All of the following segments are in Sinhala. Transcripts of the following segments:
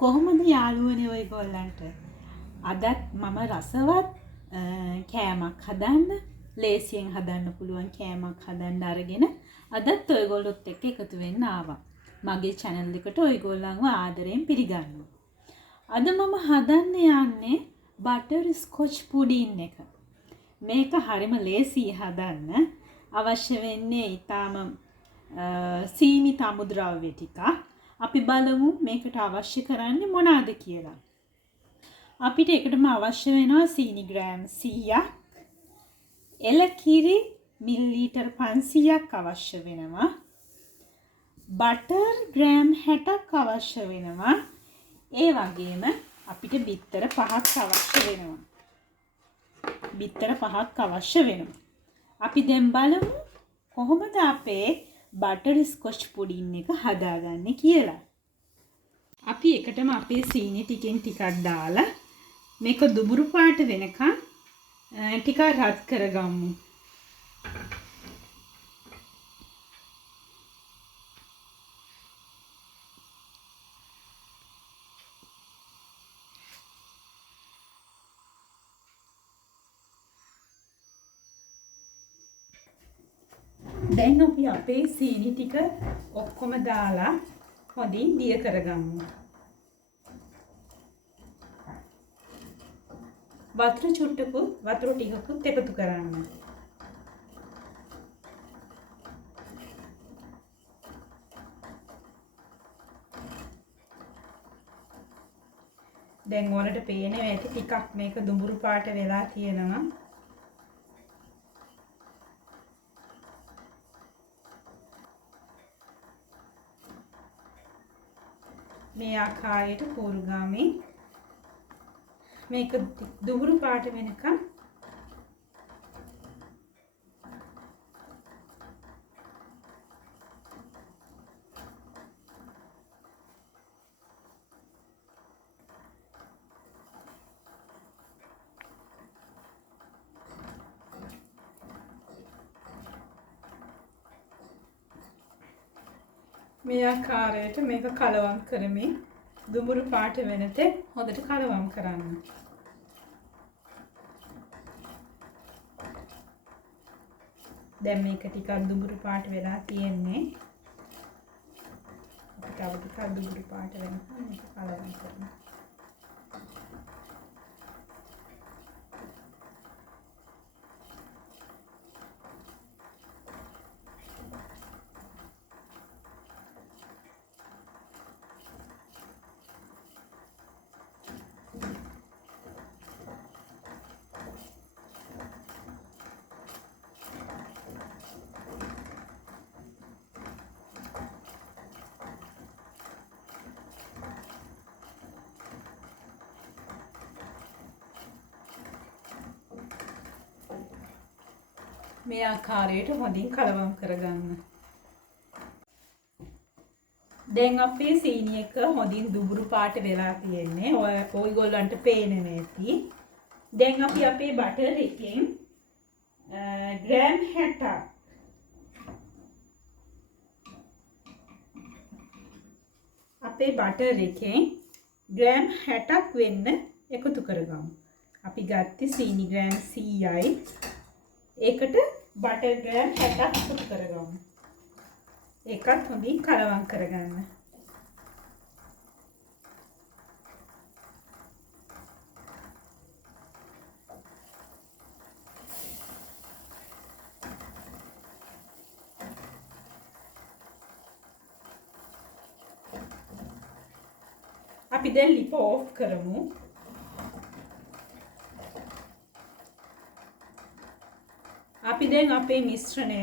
කොහොමද යාළුවනේ ඔයගොල්ලන්ට? අදත් මම රසවත් කෑමක් හදන්න, ලේසියෙන් හදන්න පුළුවන් කෑමක් හදන්න අරගෙන අදත් ඔයගොල්ලොත් එක්ක එකතු වෙන්න ආවා. මගේ channel එකට ඔයගොල්ලන්ව ආදරයෙන් පිළිගන්නවා. අද මම හදන්න යන්නේ butter scotch pudding එක. මේක හරිම ලේසි හදන්න. අවශ්‍ය වෙන්නේ ඊටාම සීමිත අමුද්‍රව්‍ය ටික. අපි බලමු මේකට අවශ්‍ය කරන්නේ මොනවාද කියලා. අපිට ඒකටම අවශ්‍ය වෙනවා සීනි ග්‍රෑම් 100ක්, එලකිරි මිලිලීටර් 500ක් අවශ්‍ය වෙනවා. බටර් ග්‍රෑම් 60ක් අවශ්‍ය වෙනවා. ඒ වගේම අපිට බිත්තර 5ක් අවශ්‍ය වෙනවා. බිත්තර 5ක් අවශ්‍ය වෙනවා. අපි දැන් බලමු කොහොමද අපේ බටර් ස්කොච් පුඩින් එක හදාගන්නේ කියලා. අපි එකටම අපේ සීනි ටිකෙන් ටිකක් දාලා මේක දුඹුරු පාට වෙනකන් ටිකක් රත් කරගමු. දැන් අපි අපේ සීනි ටික ඔක්කොම දාලා හොඳින් දිය කරගමු. වතුර ටිකකුත් එකතු කරන්න. දැන් ඔයාලට පේනවා ඇති ටිකක් මේක දුඹුරු පාට වෙලා තියෙනවා. මේ ආකාරයට කෝරු ගාමින් මේක දුඹුරු පාට වෙනකම් මේ ආකාරයට මේක කලවම් කරමින් දුඹුරු පාට වෙන තෙක් හොඳට කලවම් කරන්න. දැන් මේක ටිකක් දුඹුරු පාට වෙලා තියෙන්නේ. අපි තව ටිකක් දුඹුරු පාට වෙනකම් මේක කලවම් කරමු. මේ ආකාරයට හොඳින් කලවම් කරගන්න. දැන් අපේ සීනි එක හොඳින් දුඹුරු පාට වෙලා තියෙන්නේ. ඔයගොල්ලන්ට පේන්නේ නැති. දැන් අපි අපේ බටර් එකෙන් ග්‍රෑම් 60ක් අපේ බටර් එකෙන් ග්‍රෑම් 60ක් වෙන්න එකතු කරගමු. අපි ගත්තේ සීනි ග්‍රෑම් 100යි. ඒකට බටර් ග්‍රෑම් 60ක් එකතු කරගමු. ඒකත් හොඳින් කලවම් කරගන්න. අපි දැන් ලිප ඕෆ් කරමු. අපි දැන් අපේ මිශ්‍රණය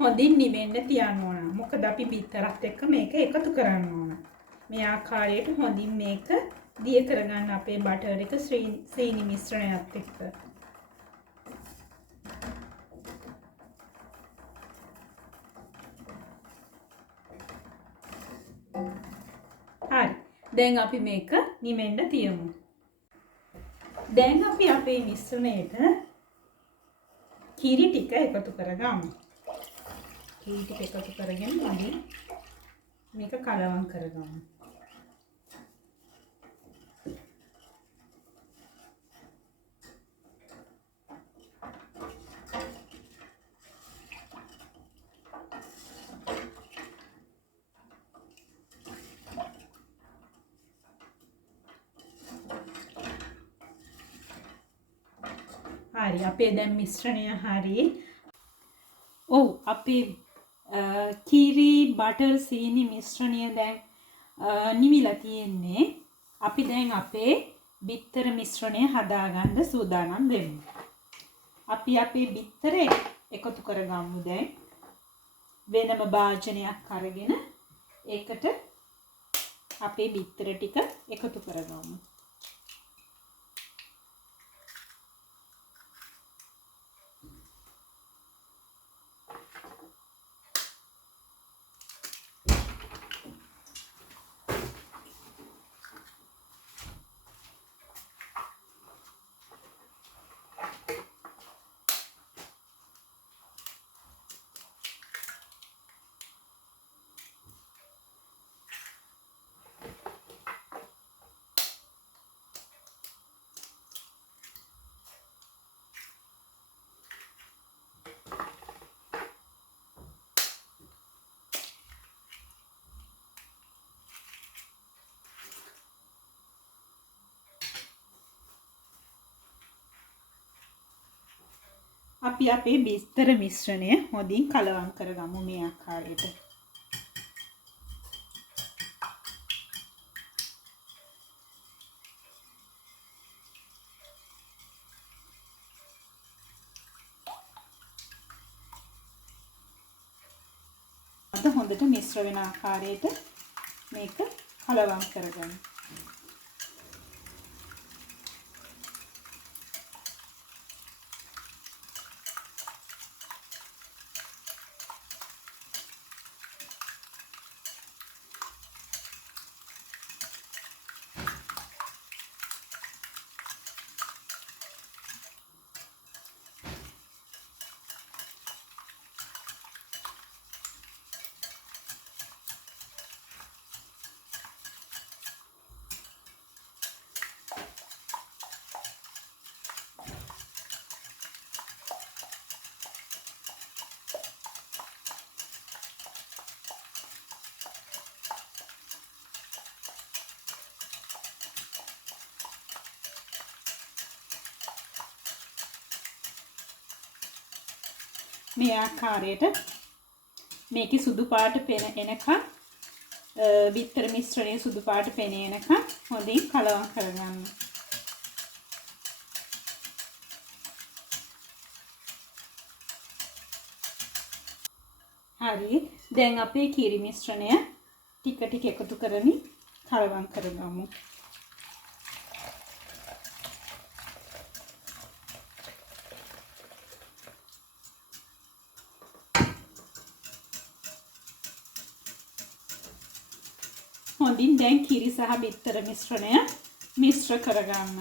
හොඳින් නිවෙන්න තියන්න ඕන. මොකද අපි බිත්තරත් එක්ක මේක එකතු කරන්න ඕන. මේ ආකාරයට හොඳින් මේක දිය කරගන්න අපේ බටර් එක සීනි මිශ්‍රණයත් එක්ක. හරි. දැන් අපි මේක නිවෙන්න තියමු. දැන් අපි අපේ මිශ්‍රණයට කිරි ටික එකතු කරගමු. කිරි ටික එකතු කරගෙන හොඳින් මේක කලවම් කරගමු. හරි අපේ දැන් මිශ්‍රණය හරි. ඔව් අපේ කිරි බටර් සීනි මිශ්‍රණය දැන් නිවිලා තියෙන්නේ. අපි දැන් අපේ බිත්තර මිශ්‍රණය හදාගන්න සූදානම් වෙමු. අපි අපේ බිත්තර එකතු කරගමු දැන්. වෙනම භාජනයක් අරගෙන ඒකට අපේ බිත්තර ටික එකතු කරගමු. අපි අපේ බිත්තර මිශ්‍රණය හොඳින් කලවම් කරගමු මේ ආකාරයට. අද හොඳට මිශ්‍ර වෙන ආකාරයට මේක කලවම් කරගන්න. මේ ආකාරයට මේකේ සුදු පාට පෙන එනකන් බිත්තර මිශ්‍රණයේ සුදු පාට පෙන එනකන් හොඳින් කලවම් කරගන්න. හරි දැන් අපේ කිරි මිශ්‍රණය ටික ටික එකතු කරමින් කලවම් කරගමු. හොඳින් දැන් කිරි සහ බිත්තර මිශ්‍රණය මිශ්‍ර කරගන්න.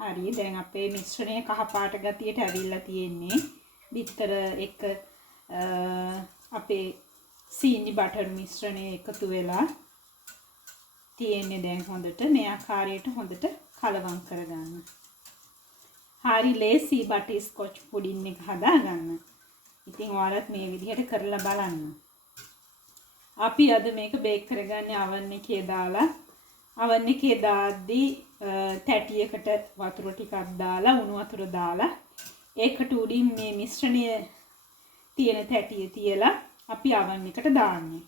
හරි දැන් අපේ මිශ්‍රණය කහ පාට ගතියට ඇවිල්ලා තියෙන්නේ. බිත්තර එක්ක අපේ සීනි බටර් මිශ්‍රණය එකතු වෙලා තියෙන්නේ දැන් හොඳට මේ ආකාරයට හොඳට කලවම් කරගන්න. හරි ලේසි බටර් ස්කොච් පුඩින් එක හදාගන්න. ඉතින් ඔයාලත් මේ විදිහට කරලා බලන්න. අපි අද මේක බේක් කරගන්නේ oven එකේ දාලා. oven එකේ දාද්දී තැටියකට වතුර ටිකක් දාලා උණු වතුර දාලා ඒකට උඩින් මේ මිශ්‍රණය තියෙන තැටිය තියලා අපි oven එකට දාන්නේ.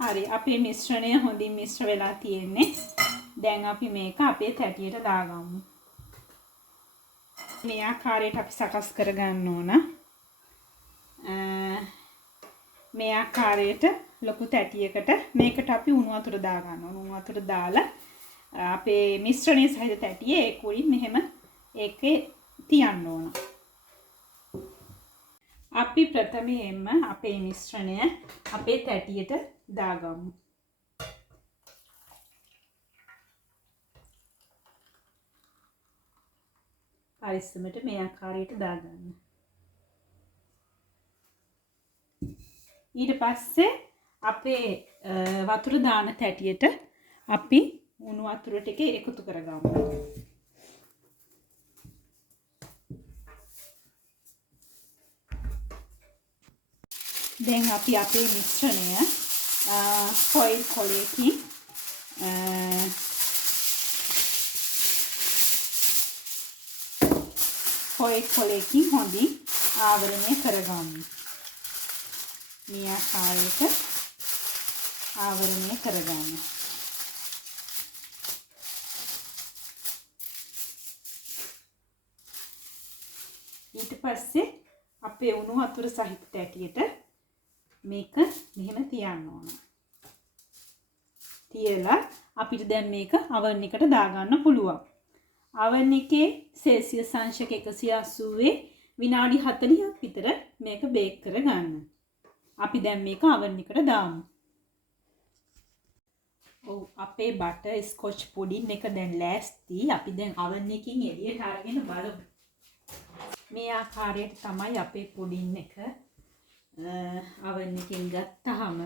හරි අපේ මිශ්‍රණය හොඳින් මිශ්‍ර වෙලා තියෙන්නේ. දැන් අපි මේක අපේ තැටියට දාගමු. මේ ආකාරයට අපි සකස් කරගන්න ඕන. මේ ආකාරයට ලොකු තැටියකට මේකට අපි උණු වතුර දාගන්න ඕන. උණු වතුර දාලා අපේ මිශ්‍රණය සහිත තැටිය ඒක උඩින් මෙහෙම ඒකේ තියන්න ඕන. අපි ප්‍රථමයෙන්ම අපේ මිශ්‍රණය අපේ තැටියට දාගමු. පරිස්සමට මේ ආකාරයට දාගන්න. ඊට පස්සේ අපේ වතුර දාන තැටියට අපි උණු වතුර ටික එකතු කරගමු. දැන් අපි අපේ මිශ්‍රණය ෆොයිල් කොලයකින් හොඳින් ආවරණය කරගමු. මේ ආකාරයට ආවරණය කරගන්න. ඊට පස්සේ අපේ උණු වතුර සහිත තැටියට මේක මෙහෙම තියන්න ඕන. තියලා අපිට දැන් මේක oven එකට දාගන්න පුළුවන්. oven එකේ සෙල්සියස් අංශක 180 විනාඩි 40ක් විතර මේක බේක් කරගන්න. අපි දැන් මේක oven එකට දාමු. ඔව් අපේ බටර් ස්කොච් පුඩින් එක දැන් ලෑස්ති. අපි දැන් oven එකකින් එළියට අරගෙන බලමු. මේ ආකාරයට තමයි අපේ පුඩින් එක oven එකෙන් ගත්තාම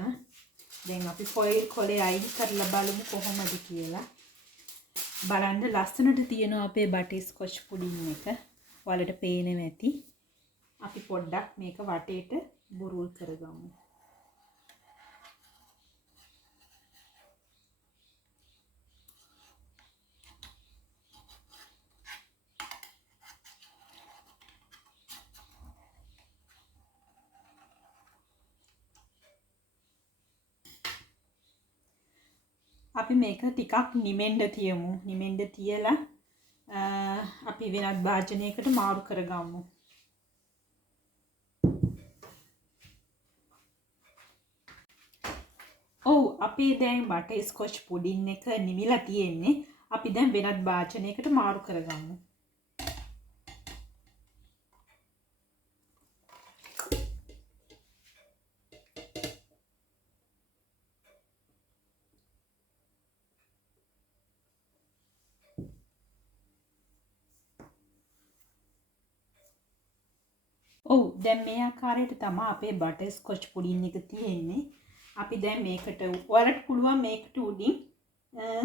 දැන් අපි ෆොයිල් කොලේ අයින් කරලා බලමු කොහොමද කියලා. බලන්න ලස්සනට තියෙනවා අපේ බටර් ස්කොච් පුඩින් එක. ඔයාලට පේන්නේ නැති. අපි පොඩ්ඩක් මේක වටේට බුරුල් කරගමු. අපි මේක ටිකක් නිමෙන්න තියමු. නිමෙන්න තියලා අපි වෙනත් භාජනයකට මාරු කරගමු. ඔව් අපි දැන් බටර් ස්කොච් පුඩින් එක නිමිලා තියෙන්නේ. අපි දැන් වෙනත් භාජනයකට මාරු කරගමු. ඔව් දැන් මේ ආකාරයට තමයි අපේ බටර් ස්කොච් පුඩින් එක තියෙන්නේ. අපි දැන් මේකට ඔයාලට පුළුවන් මේකට උඩින්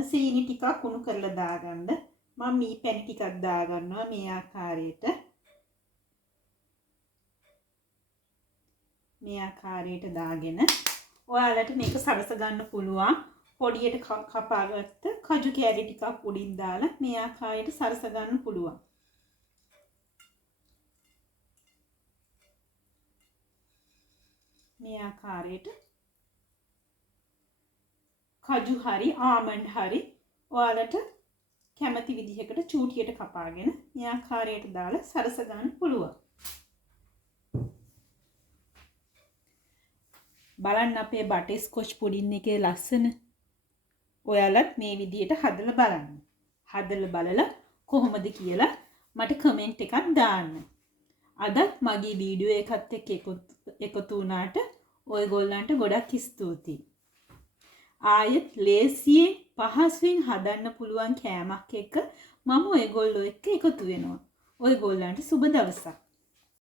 සීනි ටිකක් උණු කරලා දාගන්න. මම මී පැණි ටිකක් දාගන්නවා මේ ආකාරයට. මේ ආකාරයට දාගෙන ඔයාලට මේක සරස ගන්න පුළුවන්. පොඩියට කපාගත්ත කජු කෑලි ටිකක් උඩින් දාලා මේ ආකාරයට සරස ගන්න පුළුවන්. මේ ආකාරයට කජු හරි ආමන්ඩ් හරි ඔයාලට කැමති විදිහකට චූටියට කපාගෙන මේ ආකාරයට දාලා සරස ගන්න පුළුවන්. බලන්න අපේ බටර් ස්කොච් පුඩින් එකේ ලස්සන. ඔයාලත් මේ විදිහට හදලා බලන්න. හදලා බලලා කොහොමද කියලා මට කමෙන්ට් එකක් දාන්න. අදත් මගේ වීඩියෝ එකත් එක්ක එකතු වුණාට ඔයගොල්ලන්ට ගොඩක් ස්තුතියි. ආයෙත් ලේසියෙන් පහසුවෙන් හදන්න පුළුවන් කෑමක් එක්ක මම ඔයගොල්ලෝ එක්ක එකතු වෙනවා. ඔයගොල්ලන්ට සුබ දවසක්.